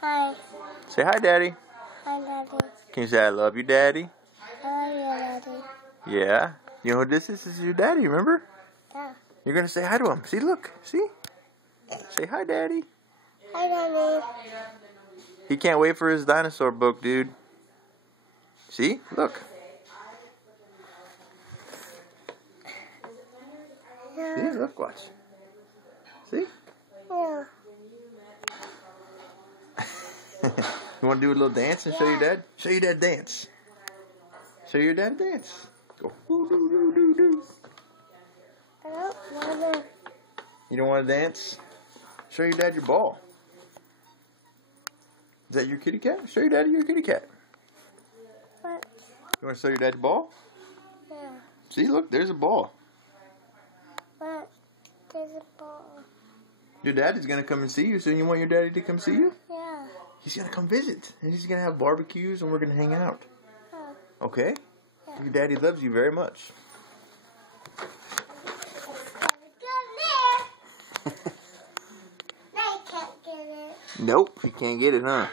Hi. Say hi, Daddy. Hi, Daddy. Can you say I love you, Daddy? I love you, Daddy. Yeah. You know who this is? This is your daddy, remember? Yeah. You're going to say hi to him. See, look. See? Say hi, Daddy. Hi, Daddy. He can't wait for his dinosaur book, dude. See? Look. Yeah. See? Look, watch. See? Yeah. You want to do a little dance and show your dad? Show your dad dance. Show your dad dance. Go. Woo-doo-doo-doo-doo. I don't want to. You don't want to dance? Show your dad your ball. Is that your kitty cat? Show your daddy your kitty cat. What? You want to show your dad your ball? Yeah. See, look, there's a ball. What? There's a ball. Your daddy's going to come and see you, so you want your daddy to come see you? Yeah. He's going to come visit, and he's going to have barbecues, and we're going to hang out. Oh. Okay? Yeah. Your daddy loves you very much. They can't get it. Nope, he can't get it, huh?